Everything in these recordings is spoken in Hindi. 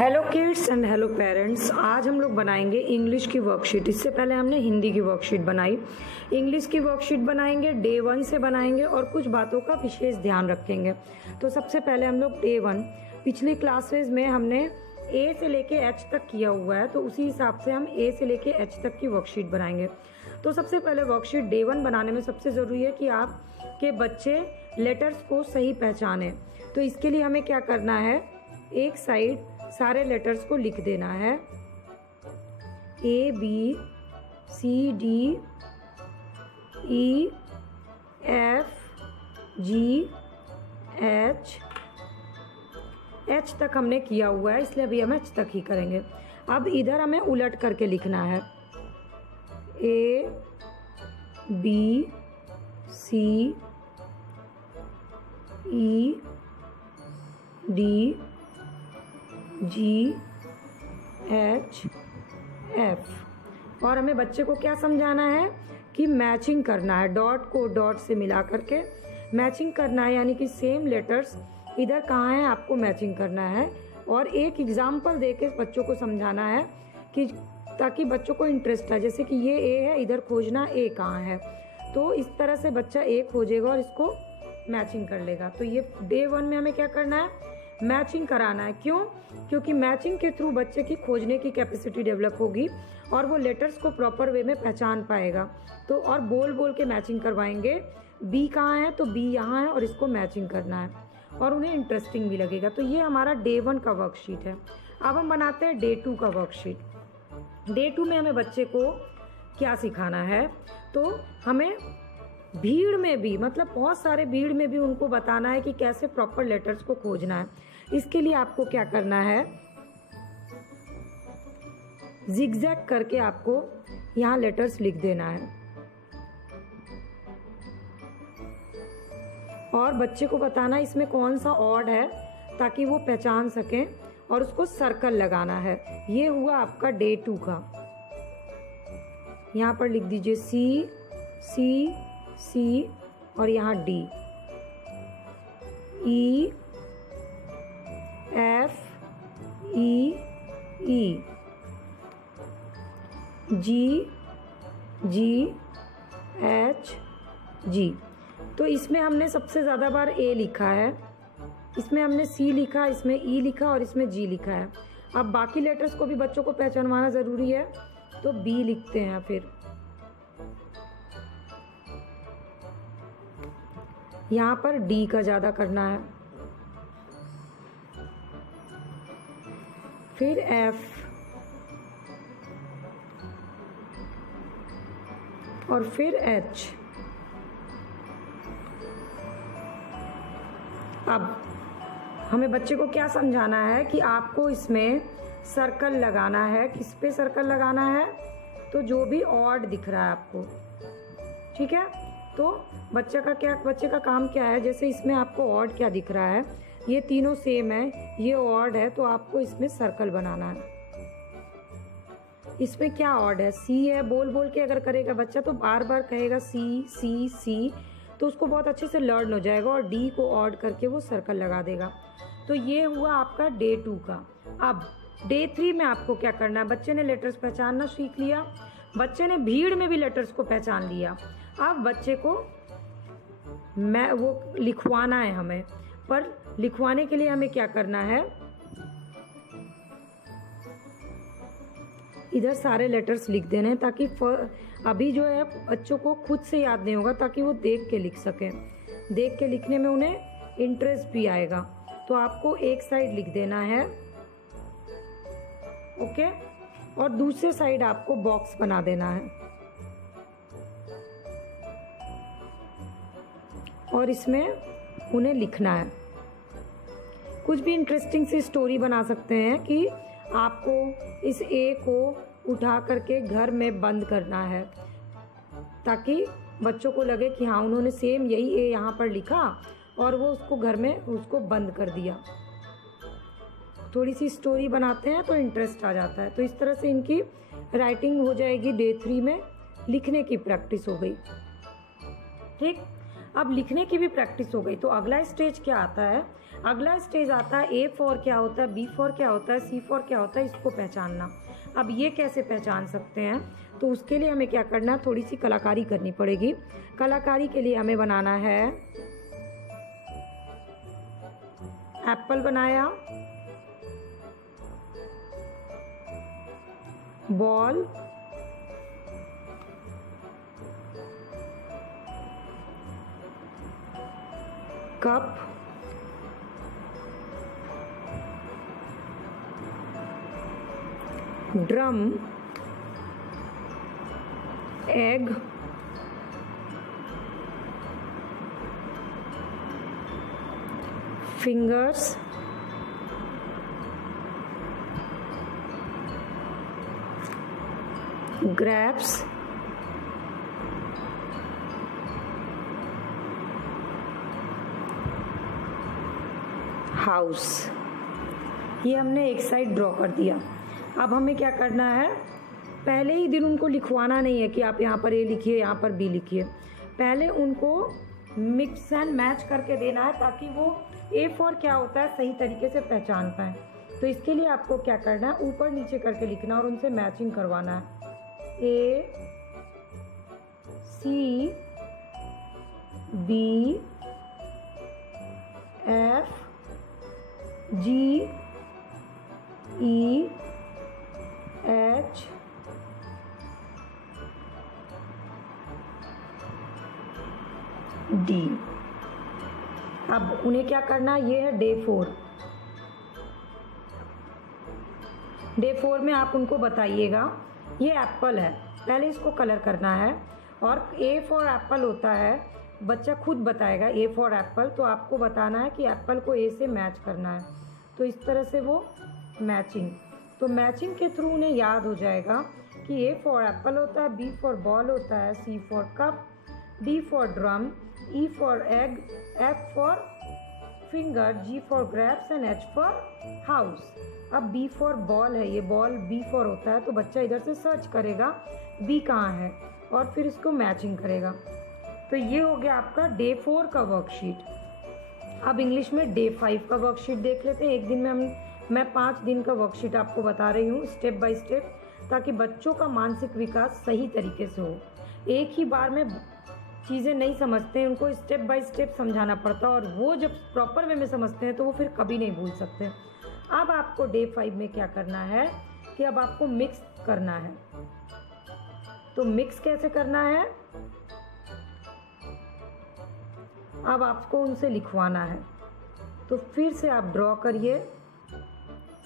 Hello kids and hello parents. आज हम लोग बनाएंगे इंग्लिश की वर्कशीट। इससे पहले हमने हिंदी की वर्कशीट बनाई। इंग्लिश की वर्कशीट बनाएंगे, डे 1 से बनाएंगे और कुछ बातों का विशेष ध्यान रखेंगे। तो सबसे पहले हम लोग डे 1, पिछली क्लासेस में हमने ए से लेके एच तक किया हुआ है, तो उसी हिसाब से हम ए से लेके एच तक की वर्कशीट बनाएंगे। तो सबसे पहले वर्कशीट डे 1 बनाने में सबसे ज़रूरी है कि आपके बच्चे लेटर्स को सही पहचाने। तो इसके लिए हमें क्या करना है, एक साइड सारे लेटर्स को लिख देना है। A B C D E F G H तक हमने किया हुआ है, इसलिए अभी हम H तक ही करेंगे। अब इधर हमें उलट करके लिखना है। A B C E D G H F। और हमें बच्चे को क्या समझाना है कि मैचिंग करना है, डॉट को डॉट से मिला करके मैचिंग करना है, यानी कि सेम लेटर्स इधर कहाँ हैं आपको मैचिंग करना है। और एक एग्जाम्पल देके बच्चों को समझाना है कि ताकि बच्चों को इंटरेस्ट आए, जैसे कि ये ए है, इधर खोजना ए कहाँ है। तो इस तरह से बच्चा ए खोजेगा और इसको मैचिंग कर लेगा। तो ये डे 1 में हमें क्या करना है, मैचिंग कराना है। क्यों? क्योंकि मैचिंग के थ्रू बच्चे की खोजने की कैपेसिटी डेवलप होगी और वो लेटर्स को प्रॉपर वे में पहचान पाएगा। तो और बोल बोल के मैचिंग करवाएंगे, बी कहाँ है तो बी यहाँ है और इसको मैचिंग करना है, और उन्हें इंटरेस्टिंग भी लगेगा। तो ये हमारा डे 1 का वर्कशीट है। अब हम बनाते हैं डे 2 का वर्कशीट। डे 2 में हमें बच्चे को क्या सिखाना है, तो हमें भीड़ में भी, मतलब बहुत सारे भीड़ में भी उनको बताना है कि कैसे प्रॉपर लेटर्स को खोजना है। इसके लिए आपको क्या करना है, जिगजैग करके आपको यहाँ लेटर्स लिख देना है और बच्चे को बताना है इसमें कौन सा ऑड है, ताकि वो पहचान सकें, और उसको सर्कल लगाना है। ये हुआ आपका डे 2 का। यहाँ पर लिख दीजिए सी सी सी और यहाँ डी, ई एफ ई ई, जी जी एच जी। तो इसमें हमने सबसे ज़्यादा बार ए लिखा है, इसमें हमने सी लिखा, इसमें ई लिखा और इसमें जी लिखा है। अब बाकी लेटर्स को भी बच्चों को पहचानवाना ज़रूरी है, तो बी लिखते हैं। फिर यहाँ पर डी का ज़्यादा करना है, फिर एफ और फिर एच। अब हमें बच्चे को क्या समझाना है कि आपको इसमें सर्कल लगाना है। किस पे सर्कल लगाना है, तो जो भी ऑड दिख रहा है आपको, ठीक है। तो बच्चे का काम क्या है, जैसे इसमें आपको ऑड क्या दिख रहा है, ये तीनों सेम है, ये ऑड है, तो आपको इसमें सर्कल बनाना है। इसमें क्या ऑड है, सी है। बोल बोल के अगर करेगा बच्चा तो बार बार कहेगा सी सी सी, तो उसको बहुत अच्छे से लर्न हो जाएगा और डी को ऑड करके वो सर्कल लगा देगा। तो ये हुआ आपका डे 2 का। अब डे 3 में आपको क्या करना है, बच्चे ने लेटर्स पहचानना सीख लिया, बच्चे ने भीड़ में भी लेटर्स को पहचान लिया। अब बच्चे को वो लिखवाना है हमें, पर लिखवाने के लिए हमें क्या करना है, इधर सारे लेटर्स लिख देने हैं, ताकि अभी जो है बच्चों को खुद से याद नहीं होगा, ताकि वो देख के लिख सकें। देख के लिखने में उन्हें इंटरेस्ट भी आएगा। तो आपको एक साइड लिख देना है, ओके, और दूसरे साइड आपको बॉक्स बना देना है और इसमें उन्हें लिखना है। कुछ भी इंटरेस्टिंग सी स्टोरी बना सकते हैं कि आपको इस ए को उठा करके घर में बंद करना है, ताकि बच्चों को लगे कि हाँ उन्होंने सेम यही ए यहाँ पर लिखा और वो उसको घर में उसको बंद कर दिया। थोड़ी सी स्टोरी बनाते हैं तो इंटरेस्ट आ जाता है। तो इस तरह से इनकी राइटिंग हो जाएगी। डे 3 में लिखने की प्रैक्टिस हो गई, ठीक। अब लिखने की भी प्रैक्टिस हो गई, तो अगला स्टेज क्या आता है, अगला स्टेज आता है ए फॉर क्या होता है, बी फॉर क्या होता है, सी फॉर क्या होता है, इसको पहचानना। अब ये कैसे पहचान सकते हैं, तो उसके लिए हमें क्या करना है, थोड़ी सी कलाकारी करनी पड़ेगी। कलाकारी के लिए हमें बनाना है, एप्पल बनाया, ball, cup, drum, egg, fingers, grapes, house. ये हमने एक साइड ड्रॉ कर दिया। अब हमें क्या करना है, पहले ही दिन उनको लिखवाना नहीं है कि आप यहाँ पर ए लिखिए, यहाँ पर बी लिखिए। पहले उनको मिक्स एंड मैच करके देना है ताकि वो ए फॉर क्या होता है सही तरीके से पहचान पाए। तो इसके लिए आपको क्या करना है, ऊपर नीचे करके लिखना और उनसे मैचिंग करवाना है। ए, सी, बी, एफ, जी, ई, एच, डी। अब उन्हें क्या करना है, ये है डे 4। डे 4 में आप उनको बताइएगा ये एप्पल है, पहले इसको कलर करना है। और ए फॉर एप्पल होता है, बच्चा खुद बताएगा ए फॉर एप्पल, तो आपको बताना है कि एप्पल को ए से मैच करना है। तो इस तरह से वो मैचिंग, तो मैचिंग के थ्रू उन्हें याद हो जाएगा कि ए फॉर एप्पल होता है, बी फॉर बॉल होता है, C for cup, D for drum, E for egg, F for finger, G for grapes and H for house. अब बी फॉर बॉल है, ये बॉल बी फॉर होता है, तो बच्चा इधर से सर्च करेगा बी कहाँ है और फिर इसको मैचिंग करेगा। तो ये हो गया आपका डे 4 का वर्कशीट। अब इंग्लिश में डे 5 का वर्कशीट देख लेते हैं। एक दिन में मैं 5 दिन का वर्कशीट आपको बता रही हूँ स्टेप बाय स्टेप, ताकि बच्चों का मानसिक विकास सही तरीके से हो। एक ही बार में चीज़ें नहीं समझते हैं, उनको स्टेप बाय स्टेप समझाना पड़ता है, और वो जब प्रॉपर वे में समझते हैं तो वो फिर कभी नहीं भूल सकते। अब आपको डे 5 में क्या करना है कि अब आपको मिक्स करना है। तो मिक्स कैसे करना है, अब आपको उनसे लिखवाना है। तो फिर से आप ड्रॉ करिए,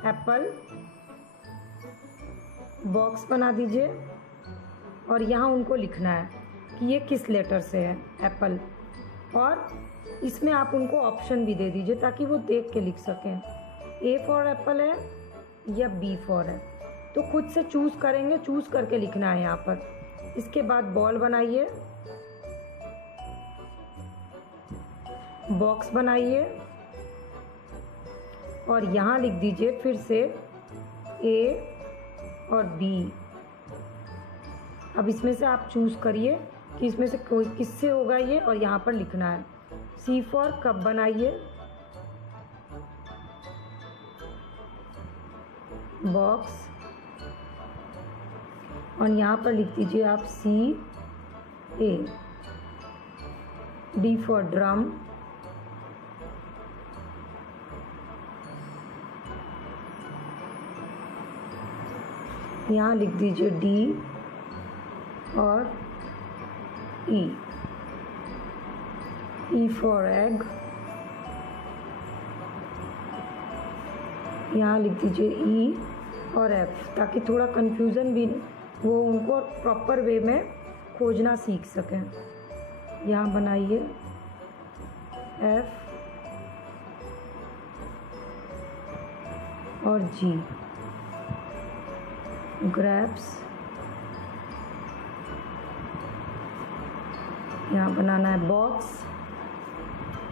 एप्पल, बॉक्स बना दीजिए और यहाँ उनको लिखना है कि ये किस लेटर से है, एप्पल। और इसमें आप उनको ऑप्शन भी दे दीजिए ताकि वो देख के लिख सकें, ए फॉर एप्पल है या बी फॉर है। तो खुद से चूज़ करेंगे, चूज़ करके लिखना है यहाँ पर। इसके बाद बॉल बनाइए, बॉक्स बनाइए और यहाँ लिख दीजिए फिर से ए और बी। अब इसमें से आप चूज़ करिए कि इसमें से कोई किससे होगा ये, और यहाँ पर लिखना है। सी फॉर कप बनाइए, बॉक्स, और यहाँ पर लिख दीजिए आप सी ए। डी फॉर ड्रम, यहाँ लिख दीजिए डी और ई। ई फॉर एग, यहाँ लिख दीजिए ई और एफ, ताकि थोड़ा कन्फ्यूज़न भी वो उनको प्रॉपर वे में खोजना सीख सकें। यहाँ बनाइए एफ और जी। ग्रैप्स, यहाँ बनाना है बॉक्स,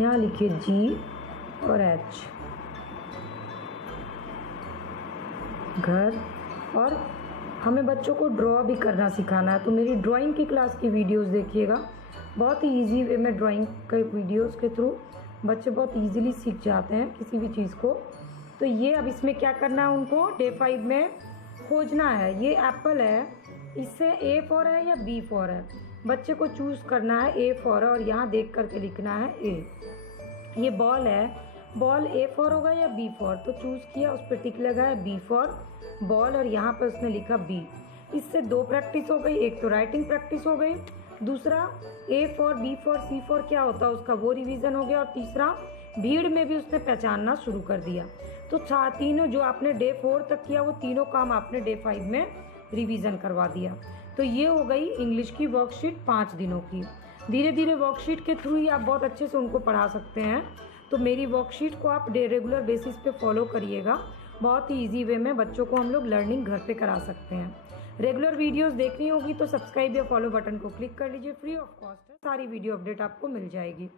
यहाँ लिखिए जी और एच। घर, और हमें बच्चों को ड्रॉ भी करना सिखाना है, तो मेरी ड्राइंग की क्लास की वीडियोस देखिएगा। बहुत ही इजी वे में ड्राइंग के वीडियोस के थ्रू बच्चे बहुत इजीली सीख जाते हैं किसी भी चीज़ को। तो ये अब इसमें क्या करना है उनको डे 5 में खोजना है। ये एप्पल है, इससे A फॉर है या B फॉर है, बच्चे को चूज़ करना है। A फॉर है और यहाँ देख करके लिखना है A। ये बॉल है, बॉल A फॉर होगा या B फॉर, तो चूज़ किया, उस पर टिक लगाया B फॉर बॉल और यहाँ पर उसने लिखा B। इससे 2 प्रैक्टिस हो गई, एक तो राइटिंग प्रैक्टिस हो गई, दूसरा A for B for C for क्या होता है उसका वो रिवीजन हो गया, और तीसरा भीड़ में भी उसने पहचानना शुरू कर दिया। तो तीनों जो आपने डे 4 तक किया वो तीनों काम आपने डे 5 में रिवीजन करवा दिया। तो ये हो गई इंग्लिश की वर्कशीट 5 दिनों की। धीरे धीरे वर्कशीट के थ्रू ही आप बहुत अच्छे से उनको पढ़ा सकते हैं। तो मेरी वर्कशीट को आप रेगुलर बेसिस पे फॉलो करिएगा। बहुत ही ईजी वे में बच्चों को हम लोग लर्निंग घर पे करा सकते हैं। रेगुलर वीडियोस देखनी होगी तो सब्सक्राइब या फॉलो बटन को क्लिक कर लीजिए, फ्री ऑफ कॉस्ट है, सारी वीडियो अपडेट आपको मिल जाएगी।